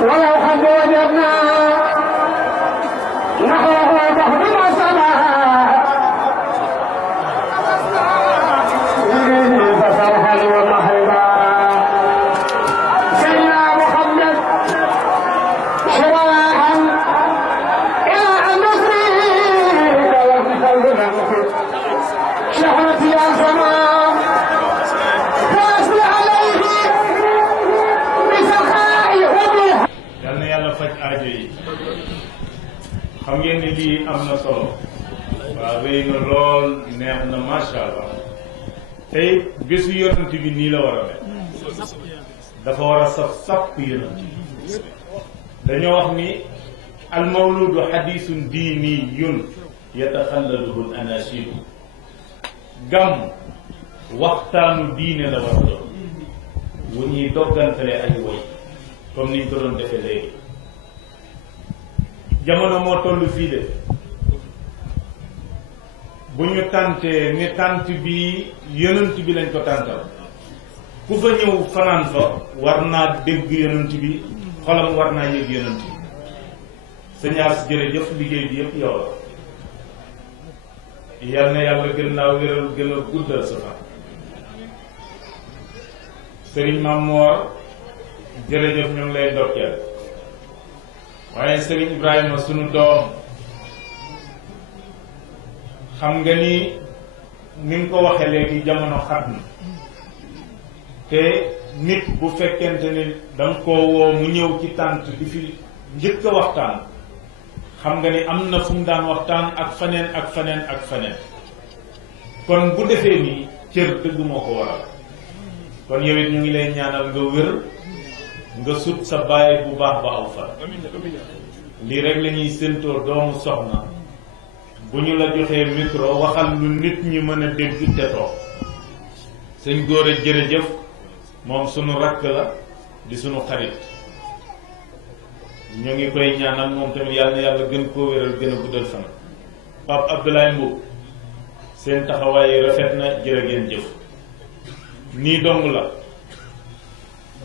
ولو قد وجدنا نحوه بحر وسماء فسوحا ومحربا سيدنا محمد شرائعا الى ان نصري وقلبنا شهرتي يا سماء فاصل عليه بسخاء وبه. yal na yàlla faj aajo yi. xam ngeen ni lii am na solo. waaw rëy na lool neex na macha allah. tey bésu yonent bi nii la war a mel. dafa war a saf sàpp yonent bi. dañoo wax ni al mawludu xadiisun diiniyun yataxallaluhu al anasidu. gàmm waxtaanu diine la war a doon. wu ñuy doggantale ay woy comme niñ ko doon defee léegi. jamono moo toll fii de bu ñu tàntee ni tànt bi yonent bi lañ ko tàntal ku fa ñëw fanaan fa war naa dégg yonent bi xolam war naa yëg yonent bi. sa ñaar jërëjëf liggéey bi yëpp yow la. yal na yàlla gën naa wéral gën a guddal sa fan. Sëriñ Mamoor jërëjëf ñu ngi lay ndokkeel. waaye Sëriñ Ibrahima sunu doom xam nga ni nga ko waxee léegi jamono xat na te nit bu fekkente ni danga koo woo mu ñëw ci tànt di fi njëkk a waxtaan xam nga ni am na fu mu daan waxtaan ak faneen ak faneen ak faneen kon bu defee nii cër dëgg moo ko waral. kon yow it ñu ngi lay ñaanal nga wér nga sut sa baay bu baax ba aw fa. lii rek la ñuy séentoo doomu soxna bu ñu la joxee micro waxal lu nit ñi mën a dégg te toog. sëñ góor a jërëjëf moom sunu rakk la di sunu xarit ñu ngi koy ñaanal moom tamit yàlla na yàlla gën koo wéral gën a guddal fan. Pape Abdoulaye Mbow seen taxawaay rafet na jërë ngeen jëf. nii dong la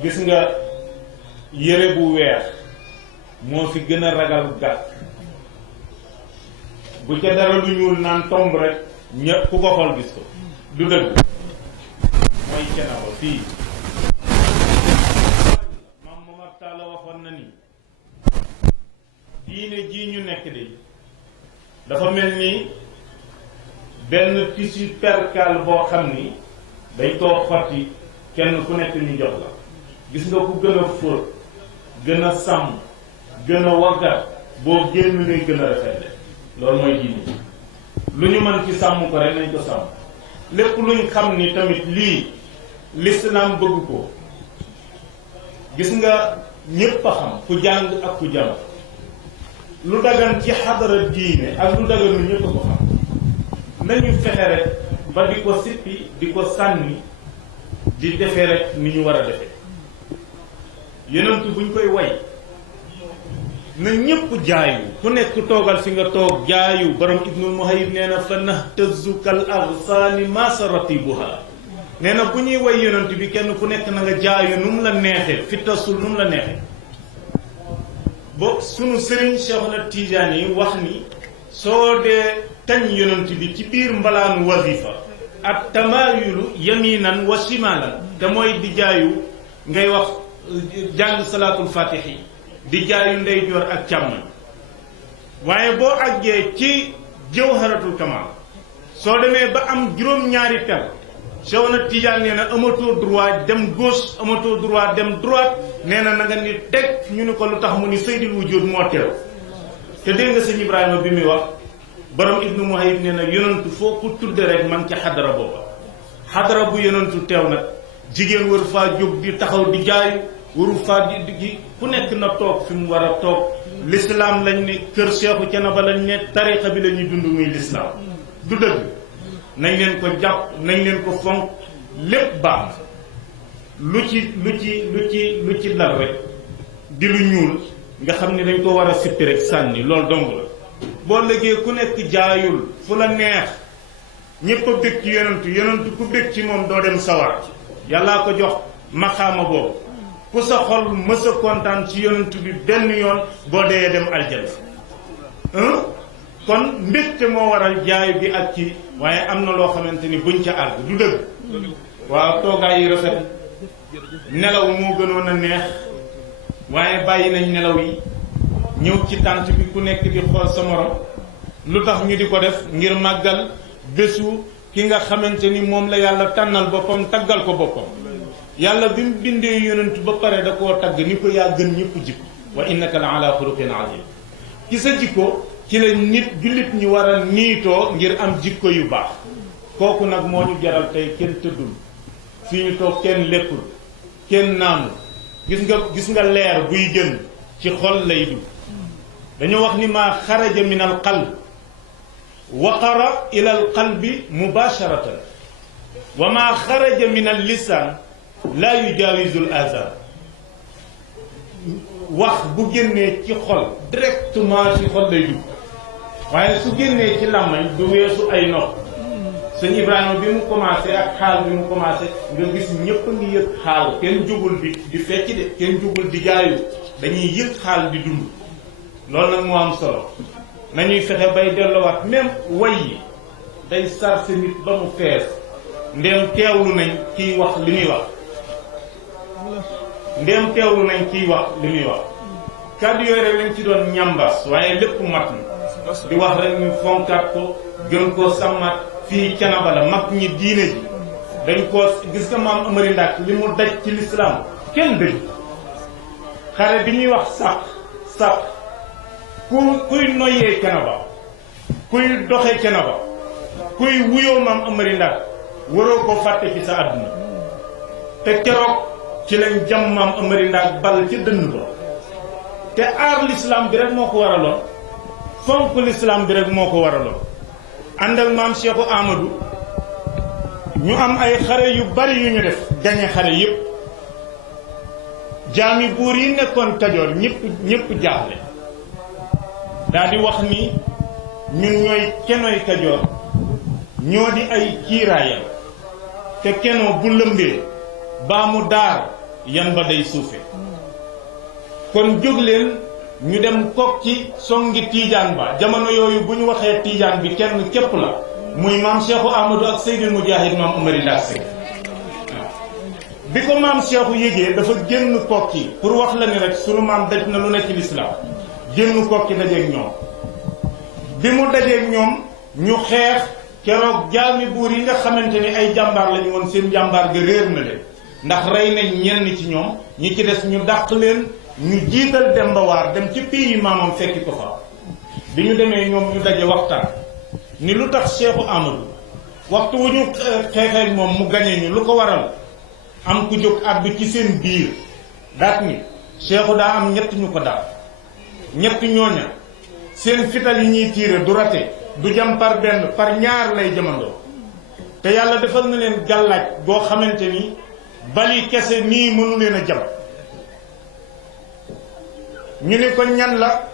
gis nga yére bu weex moo fi gën a ragal gàtt bu ca dara lu ñuul naan tomb rek ñëpp ku ko xool gis ko du dëgg mooy Cenaba fii maam Momar Talla waxoon na ni diine jii ñu nekk de dafa mel ni benn tissu percale boo xam ni dañ koo xotti kenn ku nekk ñu jox la. gis nga ku gën a fóot gën a sàmm gën a waggat boo génn ngay gën a rafet. loolu mooy diine lu ñu mën ci sàmm ko rek nañ ko sàmm. lépp luñ xam ni tamit lii lislaam bëgg ko gis nga ñépp a xam ku jàng ak ku jàng lu dagan ci xadara diine ak lu daganul ñépp a ko xam. nañu fexe rek ba di ko sippi di ko sànni di defee rek ni ñu war a defee. yonent buñ koy way na ñépp jaayu ku nekk toogal fi nga toog jaayu. borom Ibnul Muhayyib nee na fa nahtazu kal aghsani ma saratibuha nee na bu ñuy way yonent bi kenn ku nekk na nga jaayu nu mu la neexee fi tasul nu mu la neexee. bo sunu sëriñ Cheikhuna Tidiane yi wax ni soo dee tañ yonent bi ci biir mbalaanu wazifa ak tamayulu yaminan wa shimalan te mooy di jaayu ngay wax jàng salaatul fatihi di jaayu ndeyjoor ak càmmoñ. waaye boo àggee ci jawharatul kamal soo demee ba am juróom-ñaari tel Cheikhuna Tidiane nee na amatoo droit dem gauche amatoo droit dem droite nee na na nga ni teg ñu ni ko lu tax mu ni sayyidul wujud moo teew. te dégg nga sëñ Ibrahima bi muy wax borom Ibnu Muhayyib nee na yonantu foo ko tudde rek man ci xadara booba. xadara bu yonantu teew nag jigéen waru faa jóg di taxaw di jaayu waru faa di ku nekk na toog fi mu war a toog. lislaam lañ ne kër Seexu Cenaba lañ ne tariqa bi la ñuy dund muy lislaam du dëgg. nañ leen ko jàpp nañ leen ko fonk lépp baax lu ci dal rek di lu ñuul nga xam ni dañ ko war a sippi rek sànni loolu dong la. boo léegi ku nekk jaayul fu la neex ñépp a bég ci yonentu ku bég ci moom doo dem sawar yàllaa ko jox maxaama boobu ku sa xol mës a kontaan ci yonent bi benn yoon boo dee dem aljana kon mbégte moo waral jaay bi ak ci waaye am na loo xamante ni buñ ca àgg du dëgg waaw toogaay yi rafet nelaw moo gënoon a neex waaye bàyyi nañ nelaw yi ñëw ci tànt bi ku nekk di xool sa morom lu tax ñu di ko def ngir màggal bésu ki nga xamante ni moom la yàlla tànnal boppam taggal ko boppam yàlla bi mu bindee yonent ba pare da koo tagg ni ko yaa gën ñëpp jikko wa innaka la ala xuluqin azim ci sa jikko ci la nit jullit ñi war a niitoo ngir am jikko yu baax kooku nag moo ñu jaral tey kenn tëddul fii ñu toog kenn lekkul kenn naanul gis nga leer buy gën ci xol lay dugg dañoo wax ni maa xaraja min al qalb waqara ila al qalbi mubasharatan wa maa xaraja min al lisan laa yujaawizu al azan wax bu génnee ci xol directement ci xol lay dugg waaye su génnee ci làmmañ du weesu ay nopp sëñ Ibrahima bi mu commencé ak xaal bi mu commencé nga gis ñëpp a ngi yëg xaal kenn jugul di fecc de kenn jugul di jaayu dañuy yëg xaal di dund loolu nag moo am solo nañuy fexe bay delluwaat même way yi day sarse nit ba mu fees ndéem teewlu nañ kiy wax li muy wax ndéem teewlu nañ kiy wax li muy wax kàddu yooyu rek lañ ci doon ñambas waaye lépp mat na di wax rek ñu fonkaat ko gën koo sàmmaat fii Canaba la mag ñi diine ji dañ koo gis nga maam Amari Ndak li mu daj ci lislaam kenn dëj xare bi ñuy wax sàq kuy noyyee Canaba kuy doxee Canaba kuy wuyoo maam Amari Ndak waroo ko fàtte ci sa àdduna te keroog ci lañ jam maam Amari Ndak bal ci dënn ba te aar l'islam bi rek moo ko waraloon fonk l'islam bi rek moo ko waraloon ànd ak maam Cheikhu Amadou ñu am ay xare yu bari yu ñu def gañe xare yépp jaami buur yi nekkoon Kajoor ñépp jaaxle daal di wax ni ñun ñooy kenoy Kajoor ñoo di ay kiiraayam te kenoo bu lëmbee baa mu daar yan ba day suufe kon jóg leen ñu dem kook ci songi tiijaan ba jamono yooyu bu ñu waxee tiijaan bi kenn képp la muy maam Cheikhu Amadou ak Seydil Mujahid maam Amari Ndak Seck bi ko maam Cheikhu yégee dafa génn kokki pour wax la ni rek sunu maam daj na lu ne ci lislaam génn kokki dajeeg ñoom bi mu dajeeg ñoom ñu xeex keroog jaami buur yi nga xamante ni ay jàmbaar lañu woon seen jàmbaar ga réer na leen ndax rey nañ ñenn ci ñoom ñi ci des ñu dàq leen ñu jiital dem ba waar dem ci pays yi maamam fekki ko fa bi ñu demee ñoom ñu daje waxtaan ni lu tax Cheikhu Amadou waxtu wu ñu xeexeek moom mu gañee ñu lu ko waral am ku jóg àddu ci seen biir daat ni Cheikhu daa am ñett ñu ko daal ñett ñooña seen fital yi ñuy tiire du rate du jam par benn par ñaar lay jamandoo te yàlla defal na leen gàllaaj boo xamante ni bali kese nii mënu leen a jam ñu ni ko ñan la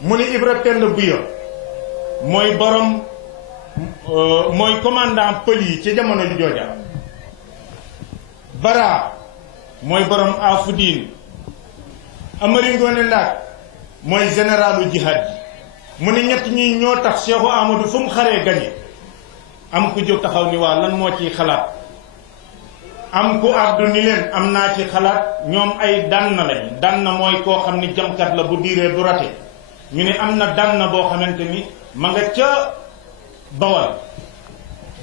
mu ni Ibra Penda Buya mooy borom mooy commandant pël yi ci jamono ju jooja Bara mooy borom Afudiin Amari Ngoone Ndak mooy généralu jihad ji mu ni ñett ñi ñoo tax Cheikhu Amadou fu mu xaree gañe am ku jóg taxaw ni waa lan moo ciy xalaat am ku àddu ni leen am naa ci xalaat ñoom ay dànn lañ dànn mooy koo xam ni jamkat la bu diiree du rate ñu ne am na dànn boo xamante ni ma nga ca Bawal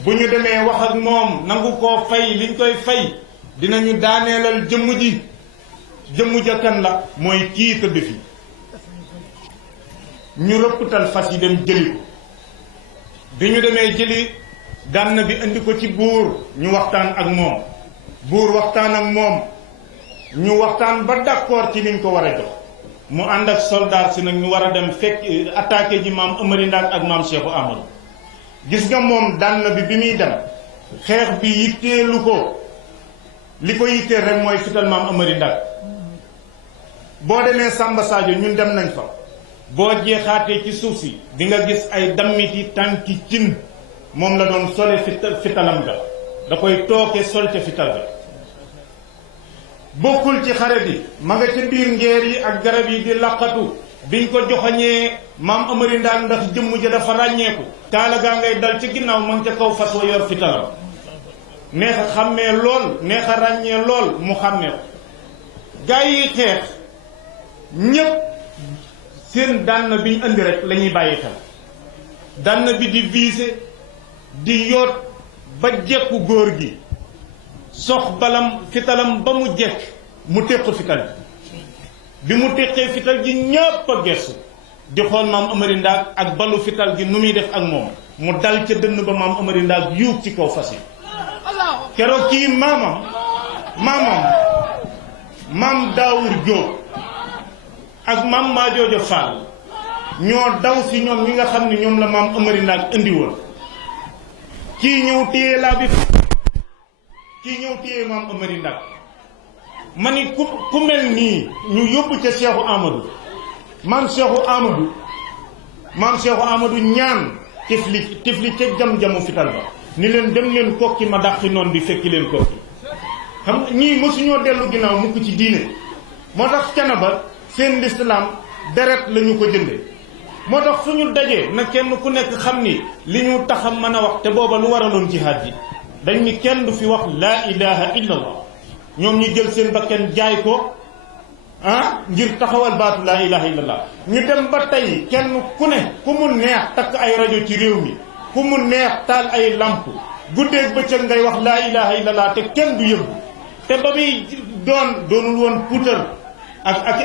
bu ñu demee wax ak moom nangu koo fay liñ koy fay dinañu daaneelal jëmm ja kan la mooy kii tëdd fi ñu rëpptal fas yi dem jëli ko bi ñu demee jëli dànn bi indi ko ci buur ñu waxtaan ak moom buur waxtaan ak moom ñu waxtaan ba d'accord ci liñ ko war a jox mu ànd ak soldat si nag ñu war a dem fekk attaqué ji maam Amari Ndak ak maam Cheikhu Amadou gis nga moom dànn bi muy dem xeex bi yitteelu ko li ko yitteel rek mooy fital maam Amari Ndak boo demee Samba Sadio ñun dem nañ fa boo jeexaatee ci suuf si di nga gis ay dammiti tànki cin moom la doon sole fitalam ga da koy tooke sol ca fital ga bokkul ci xare bi ma nga ca biir ngeer yi ak garab yi di laqatu biñ ko joxoñee maam Amari Ndaak ndax jëmm ja dafa ràññeeku kaala gaa ngay dal ci ginnaaw ma nga ca kaw fas wa yor fitalam neex a xàmmee lool neex a ràññee lool mu xàmmee ko gaa yi xeex ñépp seen dànn biñ indi rek la ñuy bàyyi xel dànn bi di viise di yoot ba jekku góor gi sox balam fitalam ba mu jekk mu téq fital bi mu téqee fital gi ñépp a gestu di xool maam Amari Ndaak ak balu fital gi nu muy def ak moom mu dal ca dënn ba maam Amari Ndaak yuug ci kaw fas yi keroog kii maamam maam Daawur Jóob ak maam Maajoojo Fall ñoo daw si ñoom ñi nga xam ne ñoom la maam Amari Ndaak indi woon kii ñëw téye laa bi kii ñëw téye maam Amari Ndaak ma ni ku mel nii ñu yóbbu ca Seexu Amadou maam Seexu Amadou ñaan tifli ca jam-jamu fital ba ni leen dem leen kokki ma dàqi noon bi fekki leen kokki xam ñii mësuñoo dellu ginnaaw mukk ci diine moo tax Canaba seen lislaam deret la ñu ko jënde moo tax fu ñu dajee na kenn ku nekk xam ni li ñu taxam mën a wax te booba lu waraloon jihaad ji dañ ni kenn du fi wax laa ilaha illa allah ñoom ñu jël seen bakken jaay ko ngir taxawal baatu laa ilaha illa allah ñu dem ba tey kenn ku ne ku mu neex takk ay rajo ci réew mi ku mu neex taal ay lamp guddeeg bëccëg ngay wax laa ilaha illa allah te kenn du yëngu te ba muy doonul woon puutar ak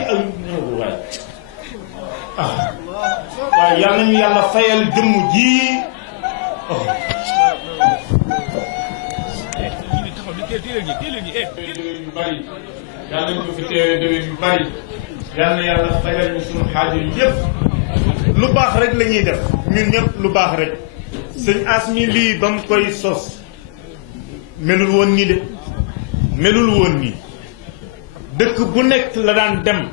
waaye yal nañu yàlla fayal jëmm ji déwén yu bari yal nañu ko fi teewee déwén yu bari yal na yàlla fayal ñu suñu xaajo yi yëpp lu baax rek la ñuy def ñun ñëpp lu baax rek sëñ Asmi lii ba mu koy sos melul woon nii de melul woon nii dëkk bu nekk la daan dem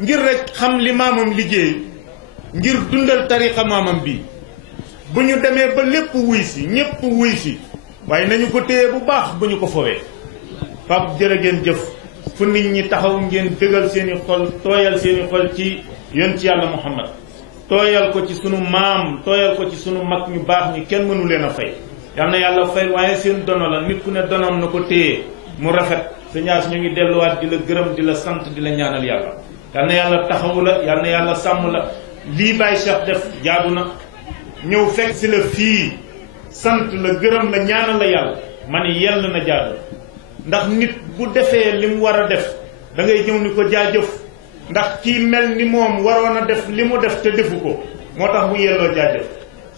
ngir rek xam li maamam liggéey ngir dundal tarixa maamam bi bu ñu demee ba lépp wuy si ñépp wuy si waaye nañu ko téye bu baax bu ñu ko fowee Pape jërë ngeen jëf fu nit ñi taxaw ngeen dëgal seeni xol tooyal seeni xol ci yonent yàlla Muhammad tooyal ko ci sunu maam tooyal ko ci sunu mag ñu baax ñi kenn mënu leen a fay yal na yàlla fay waaye seen dono la nit ku ne donoom na ko téye mu rafet sa ñaas ñu ngi delluwaat di la gërëm di la sant di la ñaanal yàlla yal na yàlla taxawu la yal na yàlla sàmm la lii Baye Cheikh def jaadu na ñëw fekk si la fii sant la gërëm la ñaanal la yàlla ma ni yell na jaadu ndax nit bu defee li mu war a def da ngay ñëw ni ko jaajëf ndax kii mel ni moom waroon a def li mu def te defu ko moo tax bu yelloo jaajëf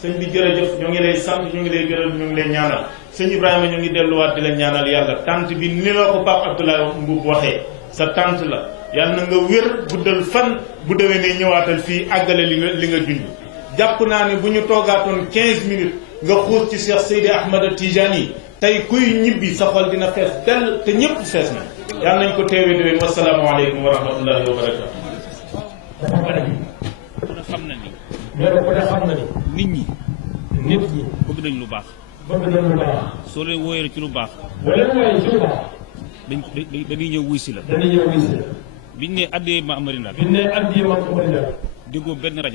sëñ bi jërëjëf ñoo ngi lay sant ñu ngi lay gërëm ñu ngi lay ñaanal sëñ Ibrahima ñu ngi delluwaat di la ñaanal yàlla tant bi ni la ko Pape Abdoulaye Mbuub waxee sa tant la yàlla na nga wér guddal fan bu déwénee ñëwaatal fii àggale li nga junj jàpp naa ne bu ñu toogaatoon 15 minutes nga xuus ci Cheikh Seydi Ahmad Tijani yi tey kuy ñibbi sa xol dina fees dell te ñëpp fees na yàlla nañ ko teewee déwén wasalaamaaleykum wa rahmatullahi wa barakatu xam na ni nee na ku ne xam na ni nit ñi bëgg nañ lu baax soo leen wóoree ci lu baax dañuy ñëw wuy si la biñ ne addee ma Amari Ndaak bi ne addee ma Amari Ndaak déggoo benn raj